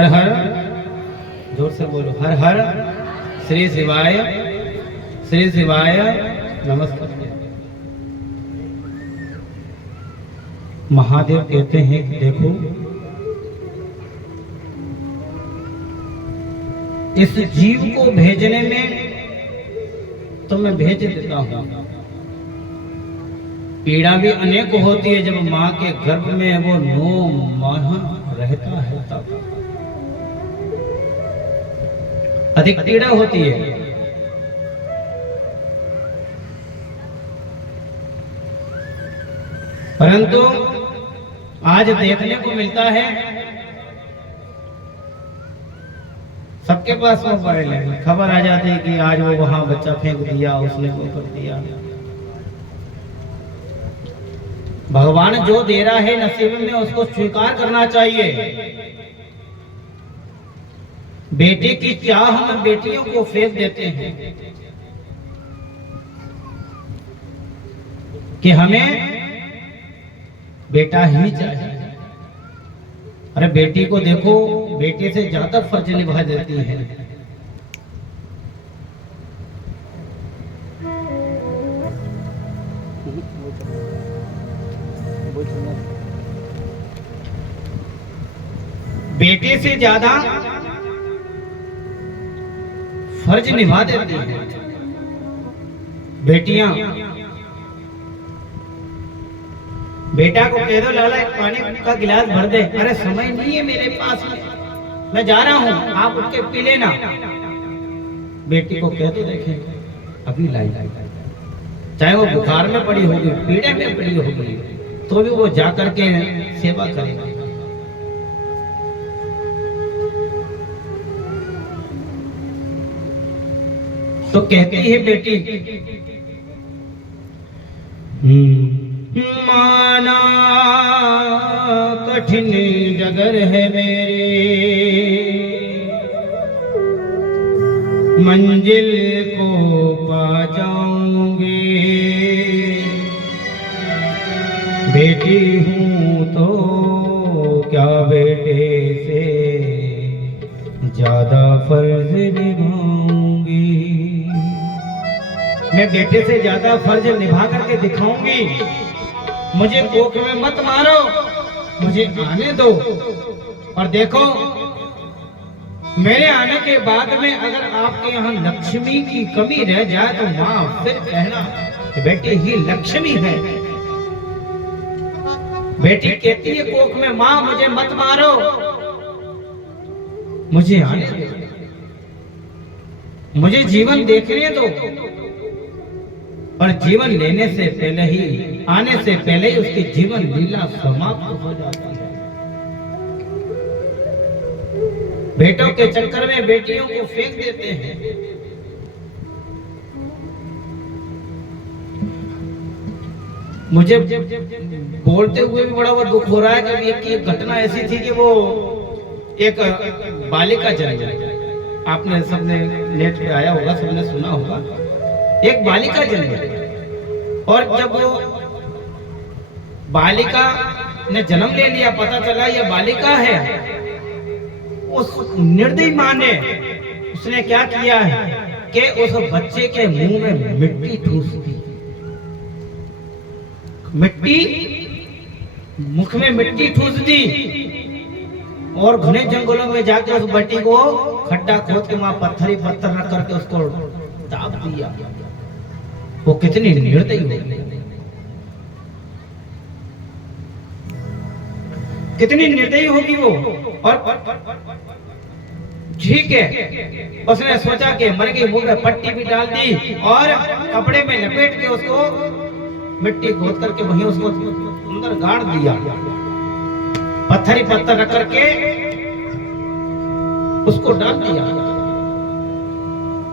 हर हर, जोर से बोलो, हर हर श्री शिवाय, श्री शिवाय नमस्कार। महादेव कहते हैं कि देखो, इस जीव को भेजने में तो मैं भेज देता हूं, पीड़ा भी अनेक होती है जब मां के गर्भ में वो 9 माह रहता है, तब अधिक पीड़ा होती है। परंतु आज देखने को मिलता है सबके पास मोबाइल है, खबर आ जाती है कि आज वो वहां बच्चा फेंक दिया, उसने वो कर दिया। भगवान जो दे रहा है नसीब में उसको स्वीकार करना चाहिए। बेटे की चाह हम बेटियों को फेंक देते हैं कि हमें बेटा ही चाहिए। अरे बेटी को देखो, बेटे से ज्यादा फर्ज निभा देती है। बेटे से ज्यादा फर्ज निभा देती है बेटियां। बेटा को कह दो लाला एक पानी का गिलास भर दे, अरे समय नहीं है मेरे पास में, मैं जा रहा हूं, आप उठ के पी लेना। बेटी को कह दो देखे अभी लाई, चाहे वो बुखार में पड़ी होगी, पीड़े में पड़ी होगी, तो भी वो जाकर के सेवा करेगा। तो कहती है बेटी, माना कठिन डगर है मेरे, मंजिल को पा जाऊंगी, बेटी हूं तो क्या बेटे से ज्यादा फर्ज निभाऊंगी। मैं बेटे से ज्यादा फर्ज निभा करके दिखाऊंगी। मुझे कोख में मत मारो, मुझे आने दो। और देखो, मेरे आने के बाद में अगर आपके यहाँ लक्ष्मी की कमी रह जाए तो माँ फिर कहना कि बेटी ही लक्ष्मी है। बेटी कहती है कोख में, माँ मुझे मत मारो, मुझे आने दो, मुझे जीवन देखने दो। और जीवन लेने से पहले ही, आने से पहले ही उसकी जीवन लीला समाप्त हो जाती है। बेटों के चक्कर में बेटियों को फेंक देते हैं। मुझे बोलते हुए भी बड़ा दुख हो रहा है। कभी एक घटना ऐसी थी कि वो एक बालिका जन्म, आपने सबने नेट पे आया होगा, सबने सुना होगा, एक बालिका जन्म। और जब वो बालिका ने जन्म ले लिया, पता चला ये बालिका है, उस निर्दयी मां ने, उसने क्या किया है कि उस बच्चे के मुंह में मिट्टी ठूस दी। मिट्टी, मुख में मिट्टी ठूस दी और घने जंगलों में जाकर उस बच्ची को खड्डा खोद के वहां पत्थर ही पत्थर रख करके उसको दाब दिया। वो कितनी निर्दयी होगी, कितनी निर्दयी होगी वो। और ठीक है, उसने सोचा कि मर गई, मुंह में पट्टी भी डाल दी और कपड़े में लपेट के उसको मिट्टी खोद करके वहीं उसको अंदर गाड़ दिया, पत्थर ही पत्थर रख करके उसको डाल दिया।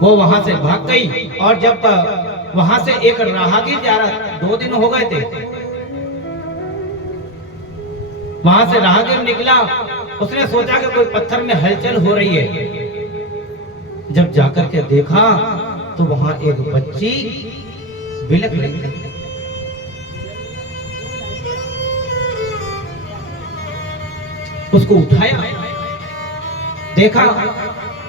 वो वहां से भाग गई और जब वहां से एक राहगीर जा रहा, 2 दिन हो गए थे, वहां से राहगीर निकला, उसने सोचा कि कोई पत्थर में हलचल हो रही है। जब जाकर के देखा तो वहां एक बच्ची बिलख रही थी। उसको उठाया देखा,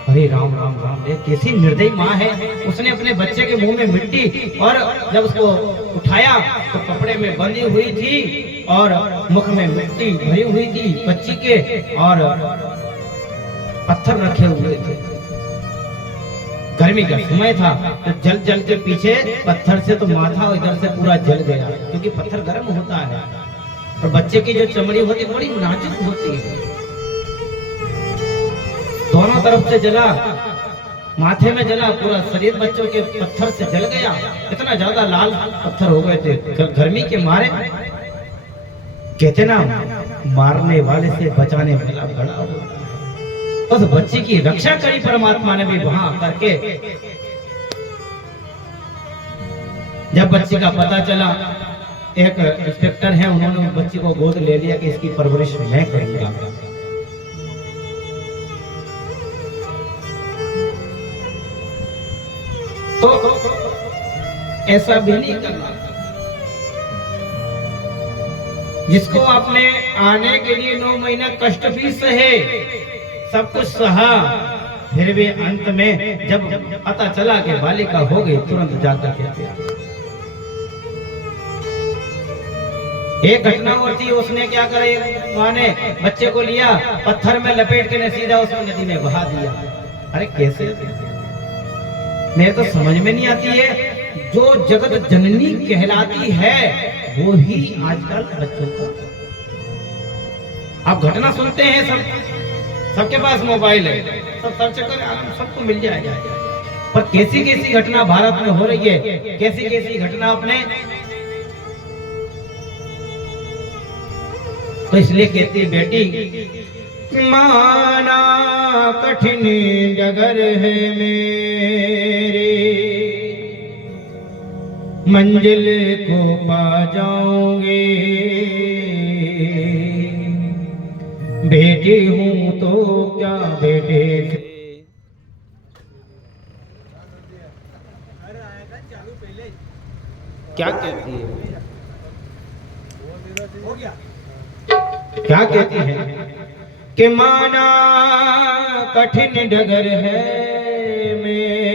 अरे राम राम राम, देख कैसी निर्दयी माँ है। उसने अपने बच्चे के मुंह में मिट्टी, और जब उसको उठाया तो कपड़े में बंधी हुई थी और मुख में मिट्टी भरी हुई थी बच्ची के, और पत्थर रखे हुए थे। गर्मी का समय था तो जल जल के पीछे पत्थर से तो माथा इधर से पूरा जल गया, क्योंकि पत्थर गर्म होता है और बच्चे की जो चमड़ी होती है बड़ी नाजुक होती है। दोनों तरफ से जला, माथे में जला, पूरा शरीर बच्चों के पत्थर से जल गया। इतना ज्यादा लाल पत्थर हो गए थे गर्मी के मारे। कहते ना, मारने वाले से बचाने वाला बड़ा होता है। उस बच्ची की रक्षा करी परमात्मा ने भी वहां करके। जब बच्ची का पता चला, एक इंस्पेक्टर है, उन्होंने उस बच्ची को गोद ले लिया कि इसकी परवरिश मैं करूंगा। तो ऐसा भी नहीं करना। जिसको आपने आने के लिए 9 महीना कष्ट भी सहे, सब कुछ सहा, फिर भी अंत में जब पता चला कि बालिका हो गई, तुरंत जाकर कहते। एक घटना और थी, उसने क्या करे, माँ ने बच्चे को लिया, पत्थर में लपेट के सीधा उसको नदी में बहा दिया। अरे कैसे, मेरे तो समझ में नहीं आती है। जो जगत जननी कहलाती है वो ही आजकल बच्चों को, आप घटना सुनते हैं, सबके पास मोबाइल है, सब सर्च करें, आराम सबको मिल जाएगा। पर कैसी कैसी घटना भारत में हो रही है, कैसी कैसी घटना अपने। तो इसलिए कहती बेटी, माना कठिन डगर है मेरे, मंजिल को पा जाऊंगे, बेटी हूं तो क्या बेटे से। क्या कहती है, क्या कहती है कि माना कठिन डगर है मेरी,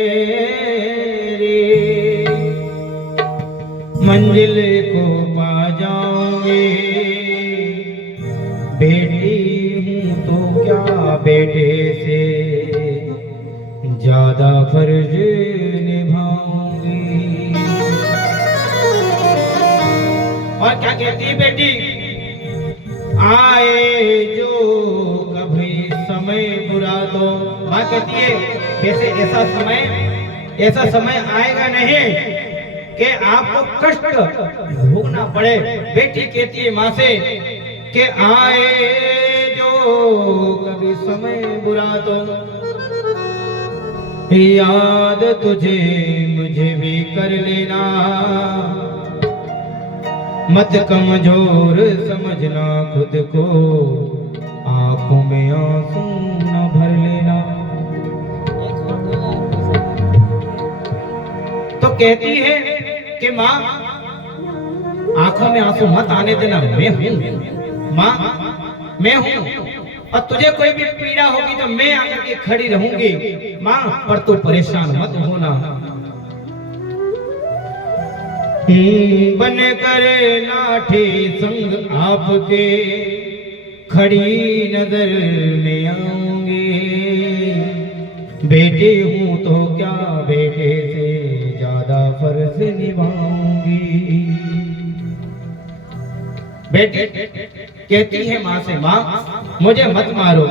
मंजिल को पा जाऊंगी, बेटी हूं तो क्या बेटे से ज्यादा फर्ज निभाऊंगी। और क्या कहती है बेटी, आए जो कभी समय बुरा तो, माँ कहती है वैसे ऐसा समय आएगा नहीं कि आपको कष्ट भोगना पड़े। बेटी कहती है माँ से कि आए जो कभी समय बुरा तो, याद तुझे मुझे भी कर लेना, मत कमजोर समझना खुद को, आंखों में आंसू न भर लेना। तो कहती है कि माँ आंखों में आंसू मत आने देना, मैं हूँ माँ, मैं हूँ, और तुझे कोई भी पीड़ा होगी तो मैं आकर के खड़ी रहूंगी माँ, पर तू परेशान मत होना। बन कर लाठी संग आपके खड़ी नजर में आऊंगी, बेटी हूं तो क्या बेटे से ज्यादा फर्ज निभाऊंगी। बेटी कहती है माँ से, माँ मुझे मत मारो,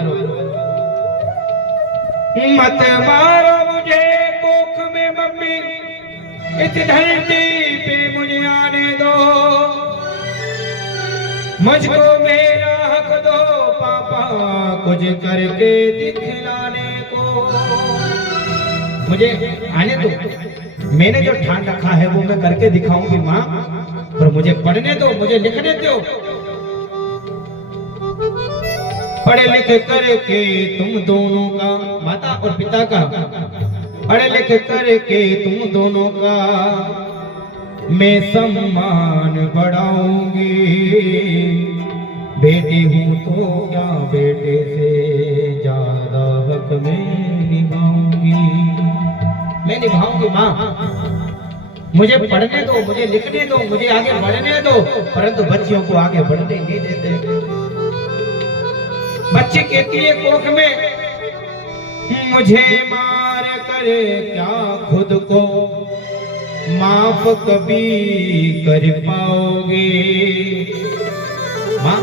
मत मारो मुझे कोख में मम्मी, इस धरती पे मुझे आने दो, मुझको मेरा हक दो पापा, कुछ करके दिखलाने को, मुझे आने दो, मैंने जो ठान रखा है वो मैं करके दिखाऊंगी माँ, पर मुझे पढ़ने दो, मुझे लिखने दो। पढ़े लिख करके तुम दोनों का, माता और पिता का, पढ़े लिख करके तुम दोनों का मैं सम्मान बढ़ाऊंगी, बेटी हूं तो क्या बेटे से ज्यादा कि माँ मुझे पढ़ने दो, मुझे लिखने दो, मुझे आगे बढ़ने दो, परंतु बच्चियों को आगे बढ़ने नहीं देते। बच्ची कहती है कोख में, मुझे मार कर क्या खुद को माफ कभी कर पाओगे। माँ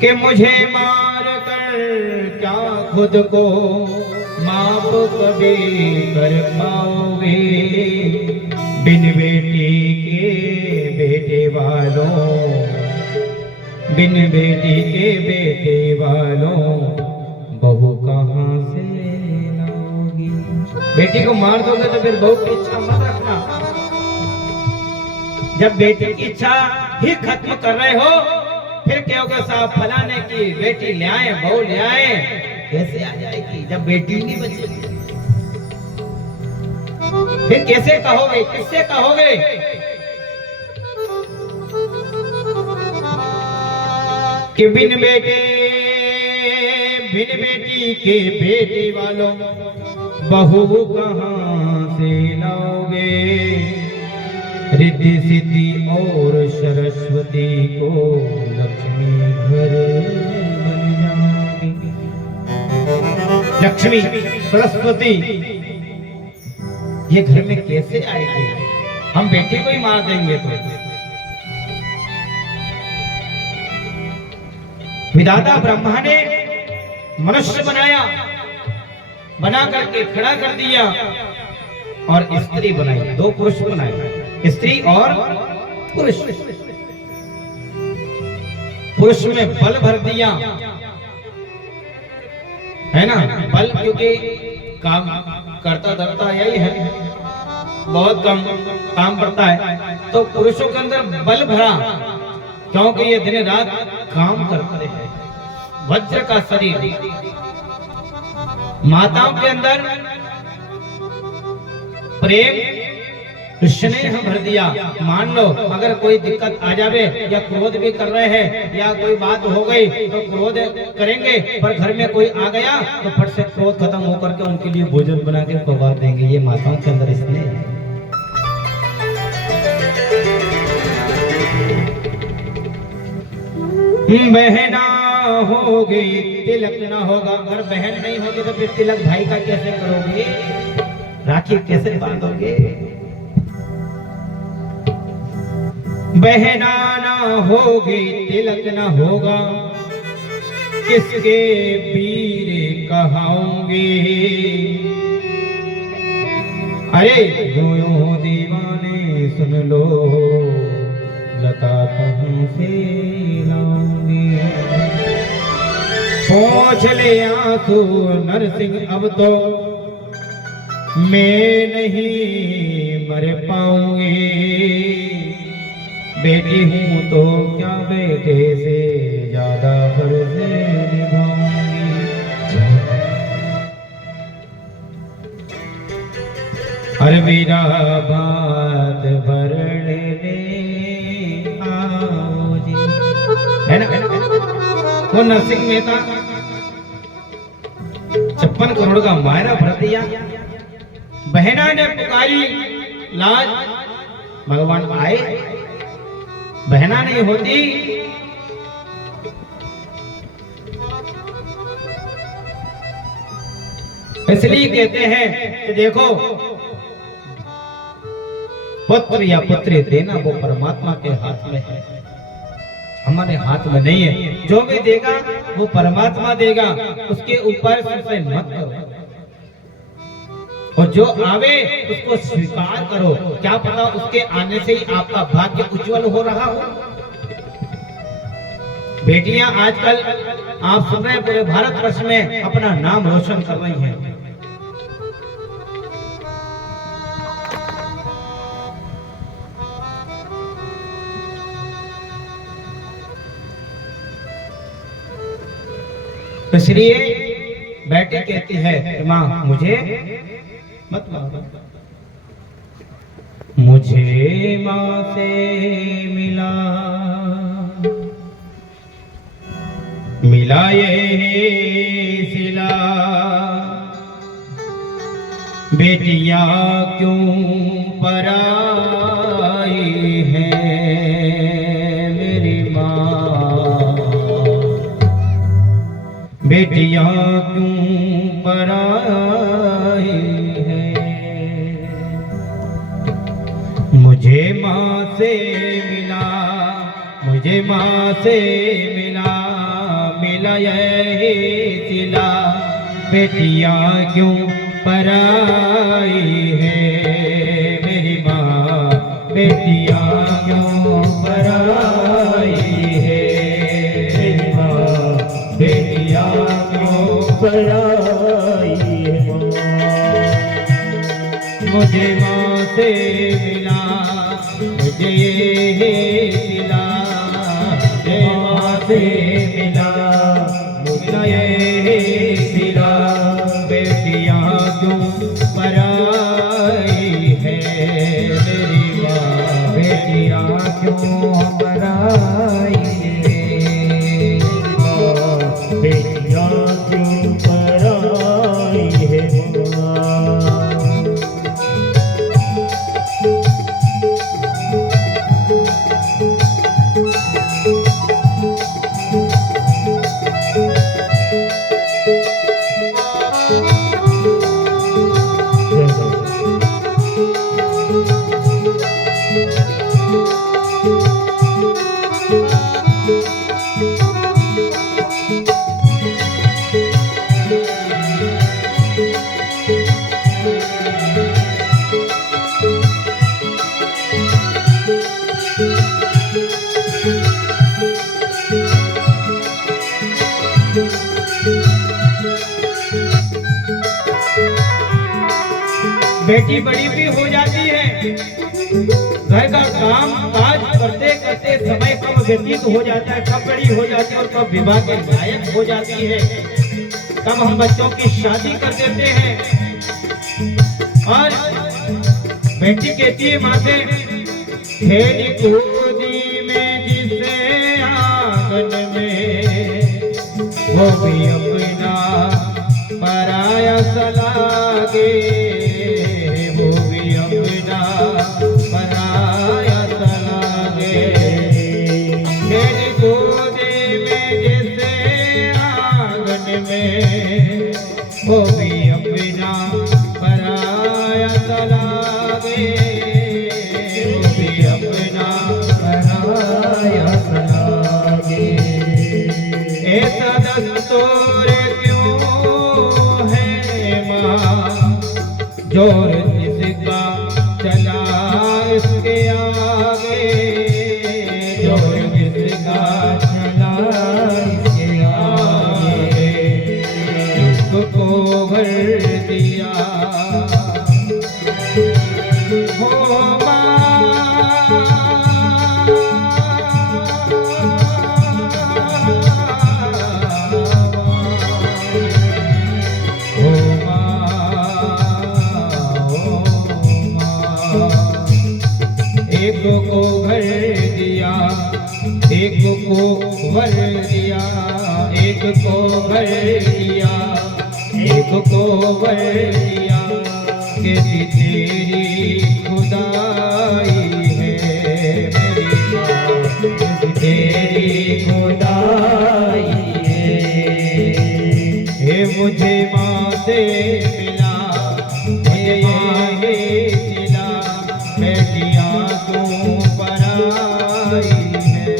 कि मुझे मार कर क्या खुद को माफ कभी कर पाओगे। बिन बेटी के बेटे वालों, बिन बेटी के बेटे वालों बहू कहाँ से लाओगी। बेटी को मार दोगे तो फिर बहू की इच्छा मत रखना। जब बेटी की इच्छा ही खत्म कर रहे हो फिर कहोगे साहब फलाने की बेटी ले आए, बहू ले आए, कैसे आ जाएगी जब बेटी नहीं बचेगी। फिर कैसे कहोगे, किससे कहोगे। कि बिन बेटे, बिन बेटी के बेटे वालों बहू कहाँ से लाओगे। रिद्धि सिद्धि और सरस्वती को लक्ष्मी घर बन जाओगे। लक्ष्मी सरस्वती ये घर में कैसे आएगी। हम बेटी को ही मार देंगे तो। विधाता ब्रह्मा ने मनुष्य बनाया, बना करके खड़ा कर दिया और स्त्री बनाई, दो पुरुष बनाए, स्त्री और पुरुष। पुरुष में बल भर दिया है ना, बल क्योंकि काम करता धरता यही है, बहुत कम काम करता है, तो पुरुषों के अंदर बल भरा क्योंकि ये दिन रात काम करते हैं। वज्र का शरीर। माताओं के अंदर प्रेम स्नेह भर दिया। मान लो अगर कोई दिक्कत आ जावे या क्रोध भी कर रहे हैं या कोई बात हो गई तो क्रोध करेंगे, पर घर में कोई आ गया तो फट से क्रोध खत्म होकर के उनके लिए भोजन बना के खवा देंगे। ये माताओं के अंदर स्नेह है। बहना होगी तिलक ना होगा। अगर बहन नहीं होगी तो फिर तिलक भाई का कैसे करोगे, राखी कैसे बांधोगे। बहना ना होगी तिलक ना होगा, किसके पीर कहाऊंगी। अरे जो दीवाने सुन लो, लता कहाँ से लाऊंगी। पोंछ ले आंसू नरसिंह अब तो मैं नहीं मर पाऊंगी। बेटी हूं तो क्या बेटे से ज्यादा फर्ज निभाऊंगी। हर वीरा बात भरने आओ जी, है ना, वो नरसिंह मेहता 56 करोड़ का मायरा भर दिया। बहना ने पुकारी, लाज भगवान आए, बहना नहीं होती इसलिए कहते हैं कि देखो पुत्र या पुत्री देना वो परमात्मा के हाथ में है, हमारे हाथ में नहीं है। जो भी देगा वो परमात्मा देगा, उसके ऊपर संशय मत करो और जो आवे उसको स्वीकार करो। क्या पता उसके आने से ही आपका भाग्य उज्जवल हो रहा हो। बेटियां आजकल आप सुन रहे हैं पूरे भारतवर्ष में अपना नाम रोशन कर रही हैं। इसलिए बेटी कहती है कि माँ मुझे मत मारो, मुझे माँ से मिला मिला ये सिला। बेटियां क्यों पराई है मेरी माँ, बेटियां क्यों पराई है। मुझे माँ से मिला, मुझे माँ से मिला, मिला यही सिला, बेटियां क्यों पराई है मेरी माँ, बेटियां क्यों पराई है मेरी माँ, बेटियां क्यों पराई है माँ। मुझे माँ से मिला, मुझे ये सिला, मुझे माँ से मिला, मिला ये सिला, बेटियां क्यों पराई है मेरी माँ, बेटियां क्यों पराई है माँ, बेटियां क्यों पराई है माँ। बेटी बड़ी भी हो जाती है, घर का काम काज करते करते समय कब व्यतीत हो जाता है, कब बड़ी हो जाती है और कब विवाह के लायक हो जाती है, तब हम बच्चों की शादी कर देते हैं। और बेटी कहती है माँ से, खेली कूदी में जिसे आंगन में, वो भी अपना पराया सा लागे, वो भी अपना पराया सा लागे। खेली कूदी में जिसे आंगन में, वो भी अपना पराया सा लागे, वो भी अपना पराया सा लागे। ऐसा दस्तूर क्यों है माँ, जोर जिसका चला इसके आगे, जोर जिसका चला इसके आगे, उसको भर दिया हो एक को भर दिया, एक को भर दिया, एक को भर दिया, एक को भर दिया, कैसी तेरी खुदाई है मेरी माँ, कैसी तेरी खुदाई है। मुझे माँ से मिला, मुझे ये सिला, बेटियां क्यों पराई है,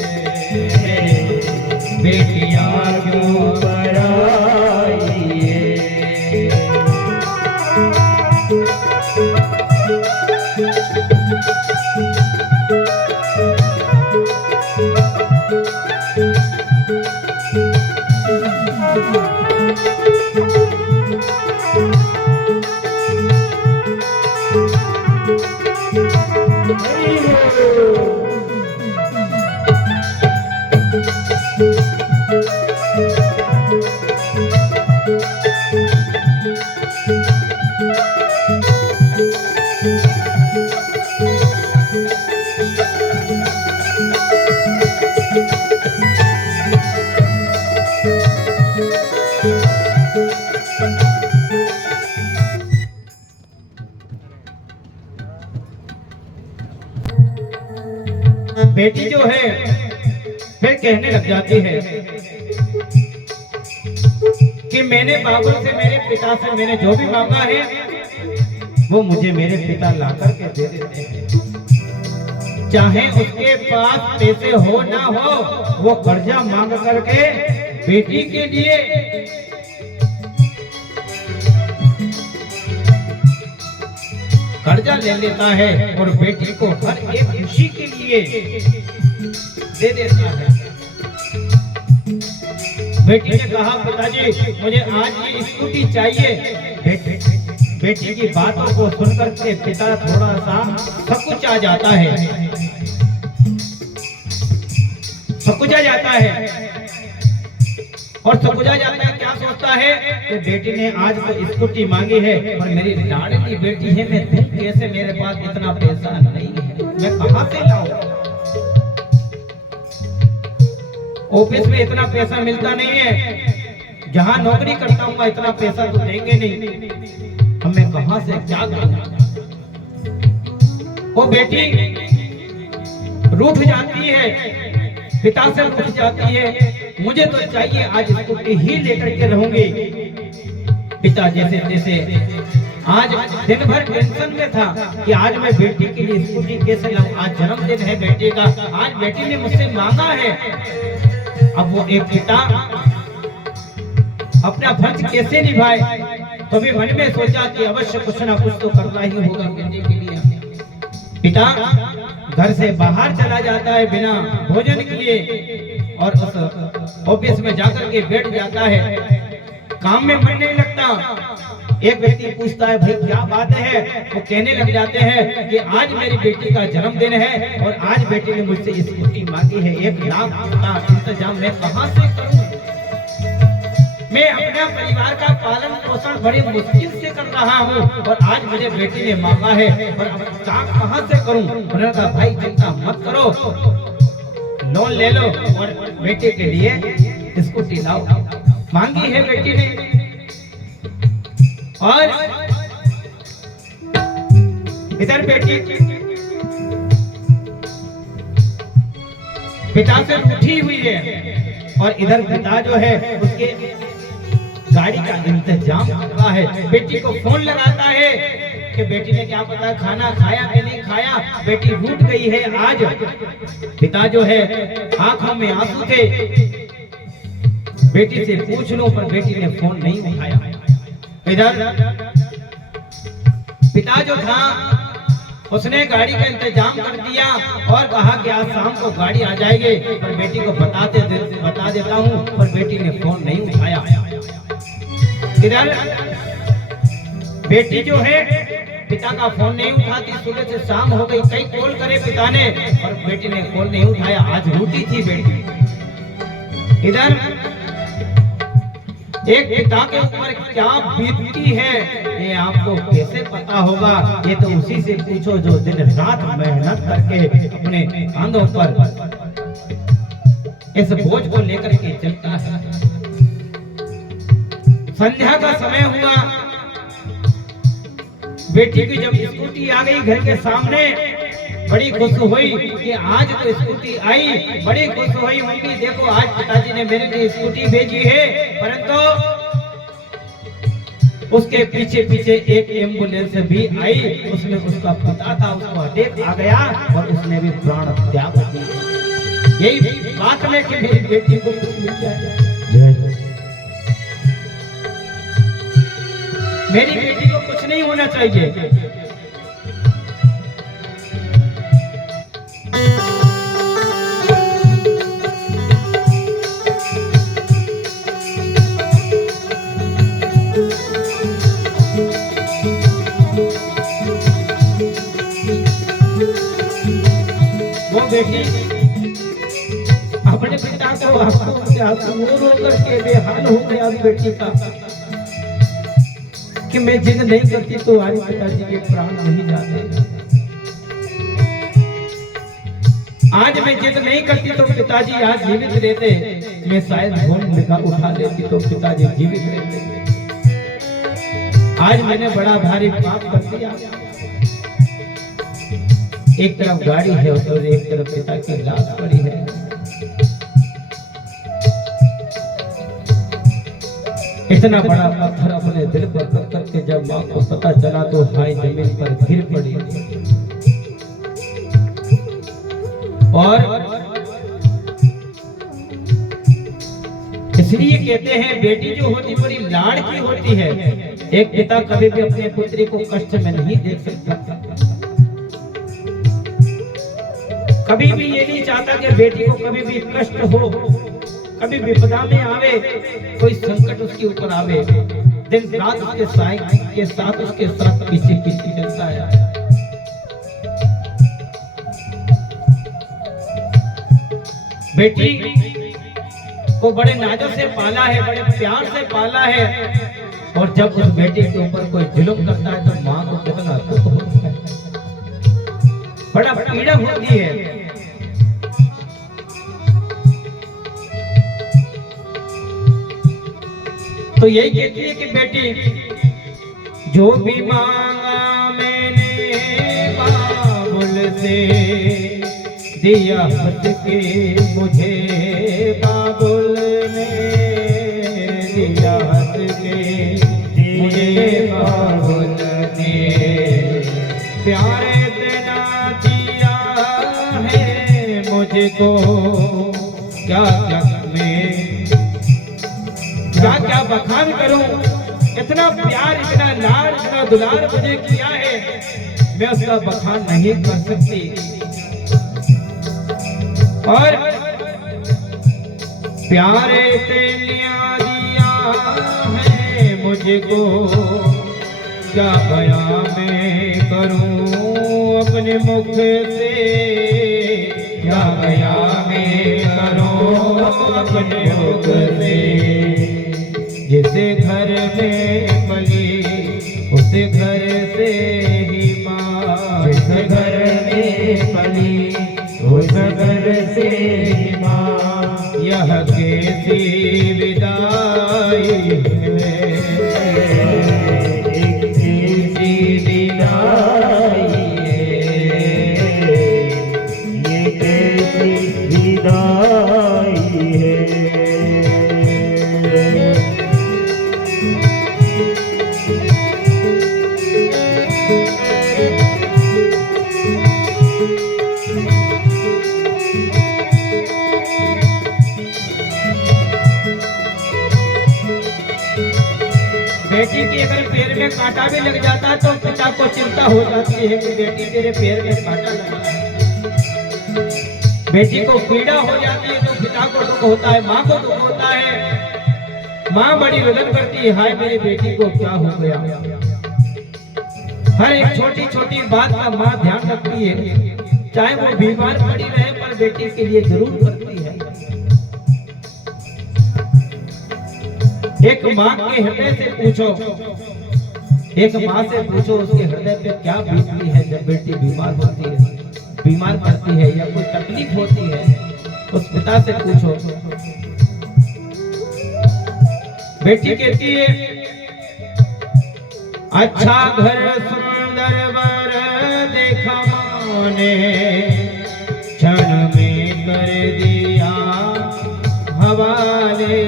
बेटियां क्यों पराई है। बेटी जो है फिर कहने लग जाती है कि मैंने बाबू से, मेरे पिता से मैंने जो भी मांगा है वो मुझे मेरे पिता ला करके दे देते हैं। चाहे उसके पास पैसे हो ना हो, वो कर्जा मांग करके बेटी के लिए कर्जा ले लेता है और बेटी को हर एक खुशी के लिए दे देता है। बेटी ने कहा पिताजी मुझे आज ये स्कूटी चाहिए। बेटी की बातों को सुनकर के पिता थोड़ा सा सकुचा जाता है, सकुचा जाता है और सकुचा जाता है। क्या सोचता है कि बेटी ने आज तो स्कूटी मांगी है और मेरी लाडली बेटी है, मैं दूं कैसे, मेरे पास इतना पैसा नहीं है, मैं कहां से लाऊं? ऑफिस में इतना पैसा मिलता नहीं है, जहां नौकरी करता हूँ इतना पैसा तो देंगे नहीं, अब मैं कहां से क्या करूं? वो बेटी रूठ जाती है, पिता से रूठ जाती है, मुझे तो चाहिए आज स्कूटी ही लेकर के रहूंगी। पिता जैसे तैसे आज दिन भर टेंशन में था कि आज मैं बेटी के लिए स्कूटी कैसे लाऊं, आज जन्मदिन है बेटी का, आज बेटी ने मुझसे मांगा है। अब वो एक पिता अपना फर्ज कैसे निभाए, तो भी मन में सोचा कि अवश्य कुछ ना कुछ तो करना ही होगा बेटी के लिए। पिता घर से बाहर चला जाता है बिना भोजन के लिए और उस ऑफिस में जाकर के बैठ जाता है, काम में मन नहीं लगता। एक व्यक्ति पूछता है भाई क्या बात है, वो कहने लग जाते हैं कि आज मेरी बेटी का जन्मदिन है और आज बेटी ने मुझसे स्कूटी मांगी है, 1 लाख का इंतजाम मैं कहां से करूं? मैं अपने परिवार का पालन पोषण बड़ी मुश्किल से कर रहा हूँ और आज मुझे बेटी ने मांगा है और अब काम कहां से करूं? उन्होंने कहा भाई चिंता मत करो, लोन ले लो और बेटे के लिए स्कूटी लाओ। मांगी है बेटी ने और इधर बेटी पिता से उठी हुई है और इधर पिता जो है उसके गाड़ी का इंतजाम करता है। बेटी को फोन लगाता है कि बेटी ने क्या पता खाना खाया कि नहीं खाया, बेटी रूठ गई है आज। पिता जो है आंखों में आंसू थे, बेटी से पूछ लो पर बेटी ने फोन नहीं उठाया। इधर पिता जो था उसने गाड़ी का इंतजाम कर दिया और कहा कि आज शाम को गाड़ी आ जाएगी, पर बेटी को बता देता हूँ, पर बेटी ने फोन नहीं उठाया। इधर बेटी जो है पिता का फोन नहीं उठाती, सुबह से शाम हो गई, कई कॉल करे पिता ने और बेटी ने कॉल नहीं उठाया, आज रूठी थी बेटी। इधर एक पिता के ऊपर क्या बीतती है ये आपको कैसे पता होगा? ये तो उसी से पूछो जो दिन रात मेहनत करके अपने कांधों पर इस बोझ को लेकर के चलता है। संध्या का समय हुआ, बेटी की जब स्कूटी आ गई घर के सामने, बड़ी खुश हुई कि आज तो स्कूटी आई, बड़ी खुश हुई मम्मी देखो आज पिताजी ने मेरे लिए स्कूटी भेजी है। परंतु उसके पीछे पीछे एक एम्बुलेंस भी आई, उसमें उसका पिता था, उसको अटैक आ गया और उसने भी प्राण त्याग दिया। यही बात में कि मेरी बेटी को कुछ मिल जाए, मेरी बेटी को कुछ नहीं होना चाहिए। वो बेटी अपने पिता को आंसू रो करके बेहाल हो गया बेटी का कि मैं जिद नहीं करती तो आज पिताजी के प्राण नहीं जाते, आज मैं जिद नहीं करती तो पिताजी आज जीवित रहते, मैं शायद फोन उठा लेती तो पिताजी जीवित रहते। आज मैंने बड़ा भारी पाप कर दिया। एक तरफ गाड़ी है और एक तरफ पिता की लाश पड़ी है। इतना बड़ा पत्थर अपने दिल पर रख करके जब माँ को पता चला तो हाय जमीन पर गिर पड़ी। और इसलिए कहते हैं बेटी जो होती बड़ी लाड़की होती है। एक पिता कभी भी अपने पुत्री को कष्ट में नहीं देख सकता, कभी भी ये नहीं चाहता कि बेटी को कभी भी कष्ट हो, कभी विपदा में आवे, कोई संकट उसके ऊपर आवे, दिन रात उसके साथ उसके साथ पीछे पीछे चलता है। बेटी को बड़े नाजों से पाला है, बड़े प्यार से पाला है, और जब उस बेटी के ऊपर कोई जुल्म करता है तो माँ को कितना दुख होता है, बड़ा पीड़ा होती है। तो यही कहती है कि बेटी जो भी मांगा मैंने बाबुल से, दिया हट के मुझे बाबुल ने, दिया हट के मुझे बाबुल ने, प्यारे तेरा दिया है मुझको, क्या क्या क्या क्या बखान करूं, इतना प्यार इतना लाड इतना दुलार मुझे किया है, मैं उसका बखान नहीं कर सकती। और प्यारे तेलिया दिया है मुझको, क्या बयां मैं करूं अपने मुख से, क्या बयां मैं करूं अपने मुख से। जिसे घर में पली उस घर से ही माँ, जिस घर में पली उस घर से ही माँ, यह कैसी विदाई है, कैसी विदाई है, ये कैसी विदाई है। बेटी के अगर पैर में कांटा भी लग जाता है तो पिता को चिंता हो जाती है कि बेटी तेरे पैर में कांटा लगा है। बेटी को पीड़ा हो जाती है तो पिता को दुख होता है, माँ को दुख होता है। माँ बड़ी रुदन करती है, हाय मेरी बेटी को क्या हो गया। हर एक छोटी छोटी बात का माँ ध्यान रखती है, चाहे वो बीमार पड़ी रहे पर बेटी के लिए जरूर करती है। एक माँ के हृदय से पूछो, एक माँ से पूछो उसके हृदय पे क्या बीतती है जब बेटी बीमार होती है, बीमार पड़ती है या कोई तकलीफ होती है, उस पिता से पूछो। बेटी कहती है अच्छा घर सुंदर वर देखा माने, क्षण में कर दिया हवाले,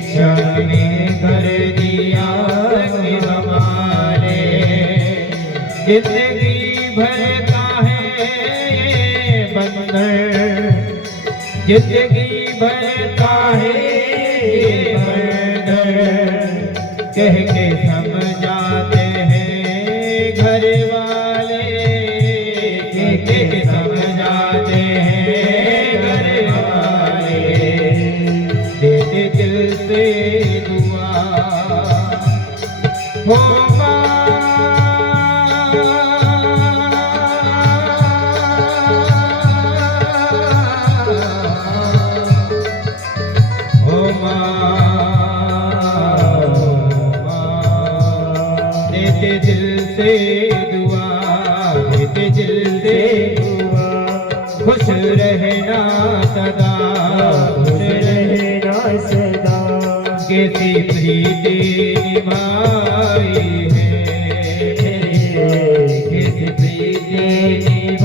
क्षण में कर दिया हवाले। जिंदगी भर का है ये बंधन, जिंदगी भर का है ये बंधन, कह के समझाते हैं घर वाले, कह के समझाते हैं घर वाले। देते दिल से दुआ हो दिल से दुआ, देते दिल से दुआ, खुश रहना सदा, खुश रहना सदा। कैसी प्रीति निभाई है, कैसी प्रीति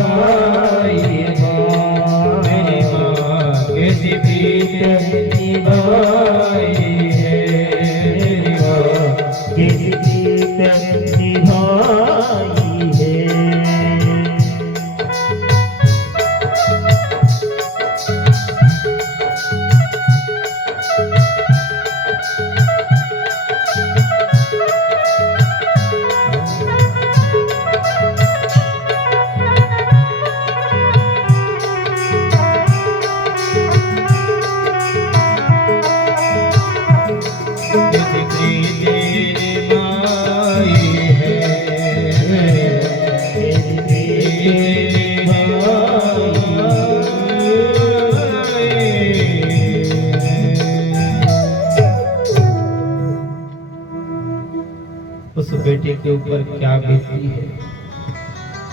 उस बेटे के ऊपर क्या बीतती है।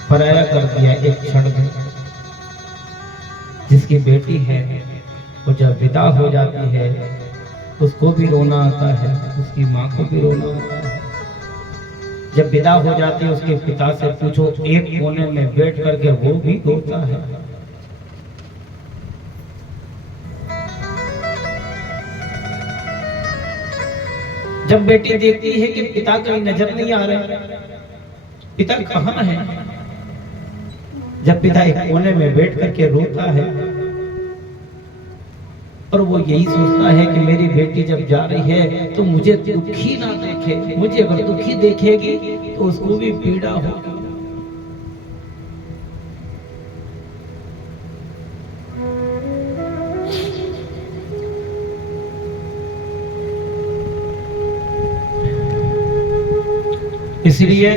पराया कर दिया एक क्षण में। जिसकी बेटी है वो जब विदा हो जाती है उसको भी रोना आता है, उसकी माँ को भी रोना आता है। जब विदा हो जाती है उसके पिता से पूछो, एक कोने में बैठ करके वो भी रोता है। जब बेटी देखती है कि पिता कहीं नजर नहीं आ रहे, पिता कहाँ है, जब पिता एक कोने में बैठ करके रोता है और वो यही सोचता है कि मेरी बेटी जब जा रही है तो मुझे दुखी ना देखे, मुझे अगर दुखी देखेगी तो उसको भी पीड़ा होगी। इसलिए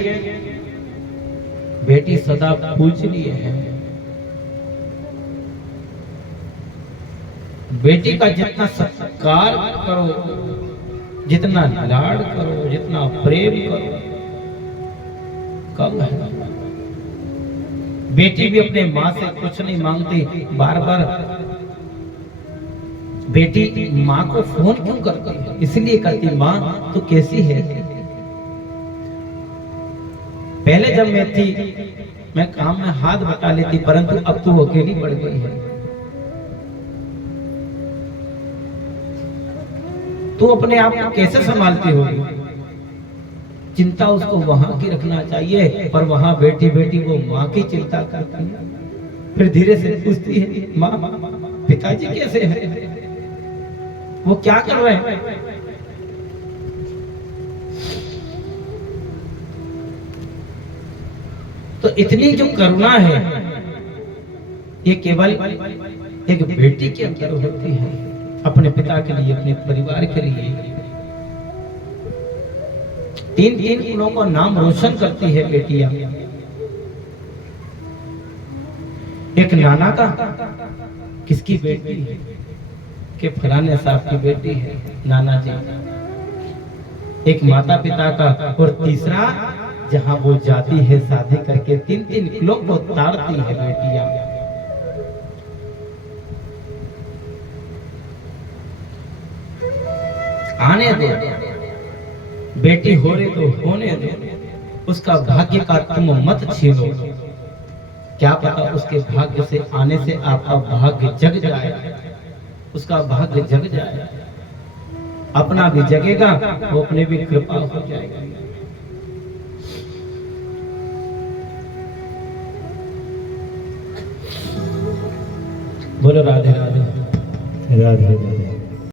बेटी सदा पूजनीय है। बेटी का जितना सत्कार करो, जितना लाड़ करो, जितना प्रेम करो, कम है। बेटी भी अपने माँ से कुछ नहीं मांगती। बार बार बेटी माँ को फोन क्यों करती है? इसलिए करती, माँ तो कैसी है। पहले जब मैं थी मैं काम में हाथ बटा लेती, परंतु अब तो अकेली पड़ गई है। तू अपने आप को कैसे संभालती होगी? चिंता उसको वहां की रखना चाहिए, पर वहां बैठी बैठी वो माँ की चिंता करती है। फिर धीरे से पूछती है, माँ पिताजी कैसे हैं, वो क्या कर रहे हैं? तो इतनी जो करुणा है ये केवल एक बेटी के अंदर होती है, अपने पिता के लिए, अपने परिवार के लिए। तीन तीन कुलों का नाम रोशन करती है बेटियां। एक नाना का, किसकी बेटी है, कि फलाने साहब की बेटी है, नाना जी। एक माता पिता का, और तीसरा जहां वो जाती है शादी करके, तीन तीन कुलों को तारती है बेटियां। आने दो, बेटी हो रही तो होने दो, उसका भाग्य का तुम मत छीनो। क्या पता उसके भाग्य से आने से आपका भाग्य जग जाए, उसका भाग्य जग जाए, अपना भी जगेगा, वो अपने भी कृपा हो जाएगा। बोलो राधे राधे। राधे राधे।